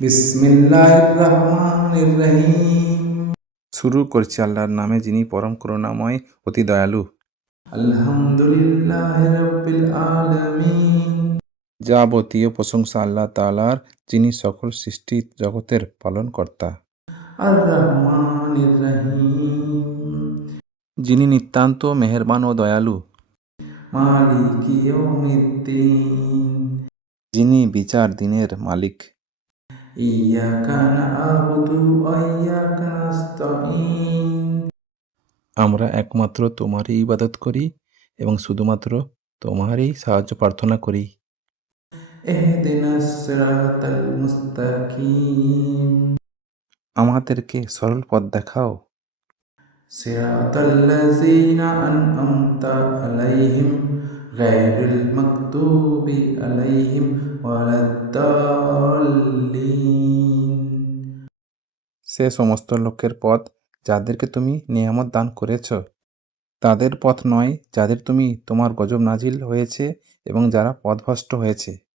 বিসমিল্লাহির রহমানির রহিম। শুরু করছি আল্লাহর নামে, যিনি পরম করুণাময়, অতি দয়ালু। আলহামদুলিল্লাহি রাব্বিল আলামিন। যাবতীয় প্রশংসা আল্লাহ তাআলার, যিনি সকল সৃষ্টি জগতের পালনকর্তা, আর রহমানির রহিম। যিনি নিতান্ত মেহেরবান ও দয়ালু, মালিকি ইয়াউমিদ্দিন। যিনি বিচার দিনের মালিক। ইয়াকা না'বুদু ওয়া ইয়াকা নাস্তাঈন। আমরা একমাত্র তোমারই ইবাদত করি এবং শুধুমাত্র তোমারই সাহায্য প্রার্থনা করি। ইহদিনাস সিরাতাল মুস্তাকিম। আমাদেরকে সরল পথ দেখাও। সিরাতাল্লাযীনা আন'আমতা আলাইহিম গায়রিল মাগদুবি আলাইহিম ওয়ালাদ-দাল্লিন। সে সমস্ত লোকের পথ যাদেরকে তুমি নিয়ামত দান করেছ, তাদের পথ নয় যাদের তুমি তোমার গজব নাজিল হয়েছে এবং যারা পথভ্রষ্ট হয়েছে।